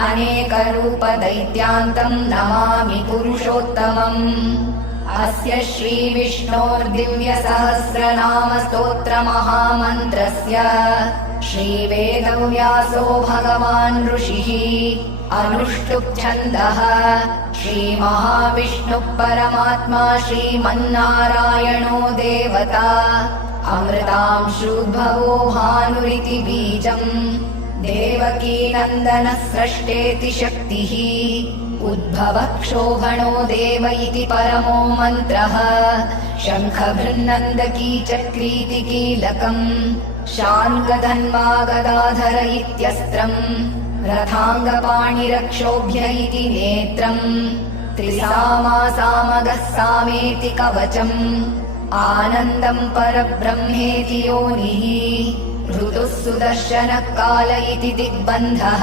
अनेकरूपदैत्यान्तं नमामि पुरुषोत्तमम्। अस्य श्रीविष्णोर्दिव्यसहस्रनामस्तोत्रमहामन्त्रस्य श्रीवेदव्यासो भगवान् ऋषिः अनुष्टुप् छन्दः श्रीमहाविष्णुः परमात्मा श्रीमन्नारायणो देवता अमृतांशुद्भवो भानुरिति बीजम् देवकीनन्दनः स्रष्टेति शक्तिः उद्भवः क्षोभणो देव इति परमो मन्त्रः शङ्खभृन्नन्दकी चक्रीति कीलकम् शार्ङ्गधन्वा गदाधर इत्यस्त्रम् रथाङ्गपाणिरक्षोभ्य इति नेत्रम् त्रिसामासामगः सामेति कवचम् आनन्दम् परब्रह्मेति योनिः ऋतुः सुदर्शनः काल इति दिग्बन्धः।